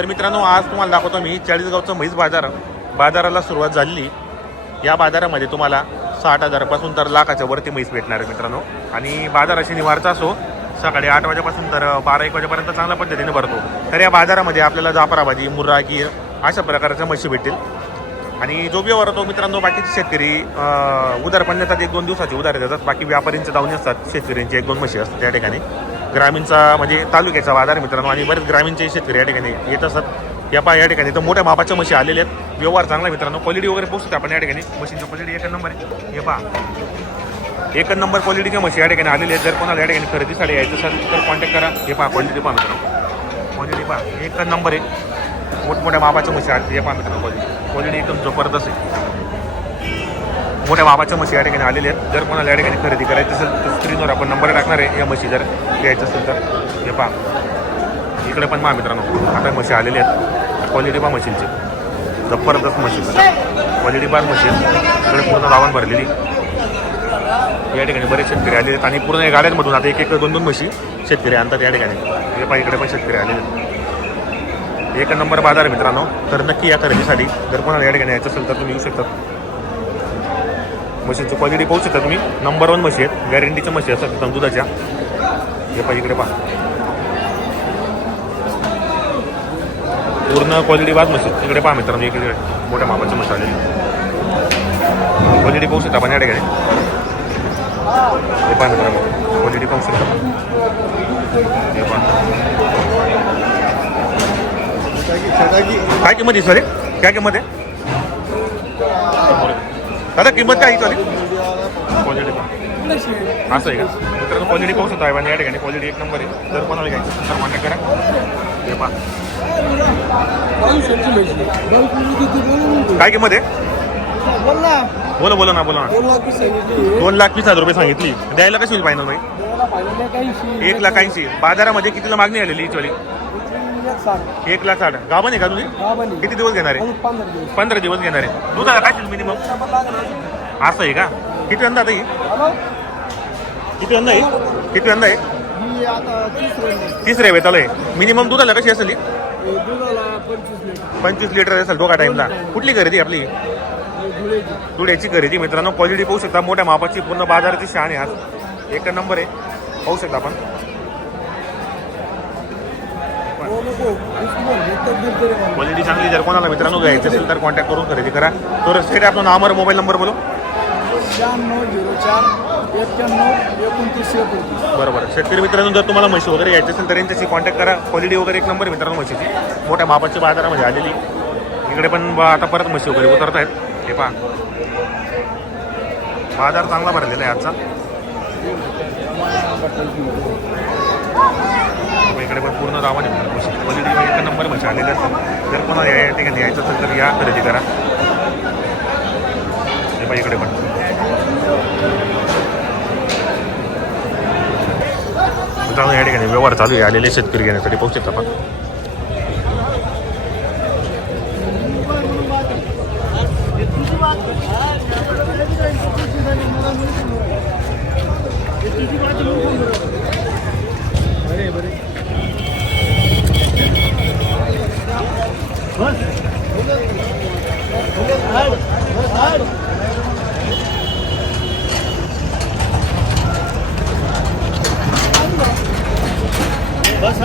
तर मित्रांनो, आज तुम्हाला दाखवतो मी चाळीसगावचं म्हैस बाजाराला सुरुवात झालेली. या बाजारामध्ये तुम्हाला 60,000 पासून तर लाखाच्या वरती म्हैस भेटणार आहे मित्रांनो. आणि बाजार शनिवारचा असो, सकाळी 8 वाजेपासून तर 12-1 वाजेपर्यंत चांगल्या पद्धतीने भरतो. तर या बाजारामध्ये आपल्याला जाफराबादी, मुर्रा, गीर अशा प्रकारच्या म्हशी भेटतील. आणि जो व्यवहार होतो मित्रांनो, बाकीचे शेतकरी उधार पण देतात, 1-2 दिवसाची उधार देतात. बाकी व्यापाऱ्यांचे दावणी असतात, शेतकऱ्यांची 1-2 म्हशी असतात त्या ठिकाणी. ग्रामीणचा म्हणजे तालुक्याचा बाजार मित्रांनो. आणि बरेच ग्रामीणचे शेतकरी या ठिकाणी येत असतात. या ठिकाणी तर मोठ्या मापाच्या म्हशी आलेल्या आहेत. व्यवहार चांगला मित्रांनो. क्वालिटी वगैरे पोहोचते आपण या ठिकाणी. म्हशींची क्वालिटी 1 नंबर आहे. हे पहा, 1 नंबर क्वालिटीच्या म्हशी या ठिकाणी आलेल्या आहेत. जर कोणाला या ठिकाणी खरेदीसाठी यायचं असेल तर कॉन्टॅक्ट करा. हे पहा, क्वालिटी पहा मित्रांनो. क्वालिटी पहा, 1 नंबर आहे. मोठमोठ्या मापाच्या म्हशी आहेत. हे पहा मित्रांनो, क्वालिटी एकदम जबरदस्त आहे. मोठ्या मापाच्या म्हशी या ठिकाणी आलेल्या आहेत. जर कोणाला या ठिकाणी खरेदी करायची असेल तर स्क्रीनवर आपण नंबर टाकणार आहे. या म्हशी जर घ्यायचं असेल तर हे पहा, इकडे पण पहा मित्रांनो, आता म्हशी आलेल्या आहेत. क्वालिटी पहा म्हशींची, जबरदस्त म्हशी, क्वालिटी पहा म्हशी. इकडे पूर्ण दावण भरलेली. या ठिकाणी बरेच शेतकरी आलेले आहेत. आणि पूर्ण या गाड्यांमधून आता 1-1, 2-2 म्हशी शेतकरी आणतात या ठिकाणी. हे पहा, इकडे पण शेतकरी आलेले आहेत. 1 नंबर बाजार आहे मित्रांनो. तर नक्की या खरेदीसाठी जर कोणाला या ठिकाणी यायचं असेल तर तुम्ही येऊ शकता. म्हशींची क्वालिटी पाहू शकता तुम्ही. नंबर 1 म्हशी आहेत, गॅरंटीच्या म्हशी असतात एकदम दुधाच्या. हे पहा, इकडे पहा, पूर्ण क्वालिटी बाद म्हशी. इकडे पहा मित्रांनो, इकडे मोठ्या मापाच्या म्हशी आलेली. क्वालिटी पाहू शकता आपण या ठिकाणी. हे पहा मित्रांनो, क्वालिटी पाहू शकता. हे पहा, काय किंमत आहे सॉरी, काय किंमत आहे दादा? किंमत काय चालेल? क्वालिटी असं आहे का मित्रांनो? क्वालिटी पाहू शकता या ठिकाणी. क्वालिटी 1 नंबर आहे. जर कोणाला घ्यायचं असेल तर कॉन्टॅक्ट करा. हे पहा, काय किंमत आहे? बोला ना. 2,20,000 रुपये सांगितली. द्यायला कशी होईल फायनल भाई? 1,80,000. बाजारामध्ये कितीला मागणी आलेली इचवाली? 1,60,000. गाभण आहे का तुम्ही? किती दिवस घेणार आहे? 15 दिवस घेणार आहे. दुधाला काय मिनिमम असं आहे का? किती अंदा आता ही? किती अंदा आहे? तिसरे वेताला आहे. मिनिमम दुधाला कशी असेल? 25 लिटर असेल दोघा टाईमला. कुठली खरेदी आपली? धुळ्याची खरेदी मित्रांनो. क्वालिटी पाहू शकता, मोठ्या मापाची, पूर्ण बाजाराची शान आहे. आज 1 नंबर आहे, पाहू शकता आपण. क्वालिटी चांगली. जर कोणाला मित्रांनो घ्यायचं असेल तर कॉन्टॅक्ट करून खरेदी करा. तर स्टेट आपलं नाव और मोबाईल नंबर बोलो. 9604912929. बरोबर. शेतकरी मित्रांनो, जर तुम्हाला म्हशी वगैरे घ्यायची असेल तर यांच्याशी कॉन्टॅक्ट करा. क्वालिटी वगैरे 1 नंबर मित्रांनो म्हशीची. मोठ्या मापाच्या बाजारामध्ये आलेली. इकडे पण आता परत म्हशी वगैरे उतरत आहेत. हे पहा, बाजार चांगला भरलेला आहे आजचा. इकडे पण पूर्ण गावाने क्वालिटी 1 नंबर म्हशी आलेल्या असतात. जर कोणाला या ठिकाणी यायचं असेल तर या खरेदी करा. हे पहा, इकडे पण मित्रांनो या ठिकाणी व्यवहार चालू आहे. आलेले शेतकरी घेण्यासाठी पाहू शकता आपण. बस